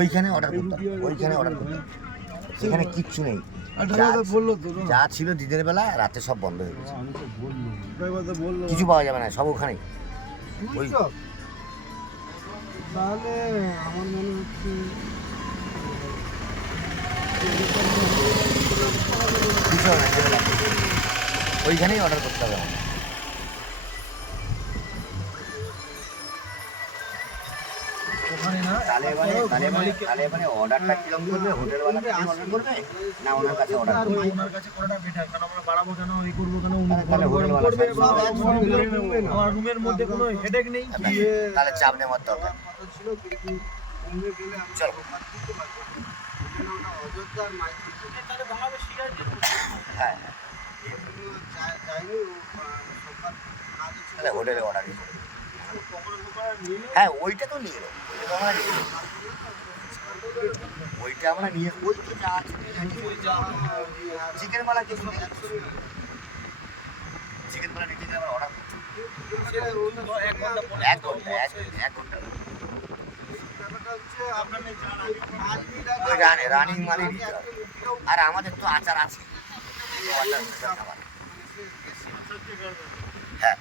ওইখানে অর্ডার করতাম, ওইখানে অর্ডার করতাম, সেখানে কিচ্ছু নেই, যা ছিল দিনের বেলা, রাতে সব বন্ধ হয়ে গেছে, কিছু পাওয়া যাবে না, সব ওখানেই। ওই তাহলে আমার মনে হচ্ছে কিছু হবে না, ওইখানেই অর্ডার করতে হবে আমাকে। তাহলে এবারে অর্ডারটা কিরকম করবে? হোটেলওয়ালা অর্ডার করবে না ওনার কাছে অর্ডার করবে? ওনার কাছে করাটা বেটার, কারণ আমরা বাড়াবো কেন, ই করবো কেন, উনি তাহলে হোটেলওয়ালা করবে, আমার রুমের মধ্যে কোনো হেডেক নেই। তাহলে চাপ নেওয়ার দরকার। কথা ছিল, কিন্তু কমে গেলে আমরা চলো। অফার দিতে পারবো না। এখানে ওটা অযোধ্যা আর মাইকেল তাহলে ভাঙাবে সিআরডি। হ্যাঁ, এগুলো যায়নি, ও সরকার কাজে ছিল। তাহলে হোটেলে অর্ডার দিতে হবে। হ্যাঁ, ওইটা তো নিয়ে এলো, ওইটা তো আমরা নিয়ে এলো। ওইটা আমরা নিয়ে, ওই তো যা আছে চিকেন মালা কিছু নেই, চিকেন মালা নিতে গেলে আমরা অর্ডার করছি এক ঘন্টা ব্যাপারটা হচ্ছে আপনার ওই রানিং মালই নিতে হবে। আর আমাদের তো আচার আছে, খাবার। হ্যাঁ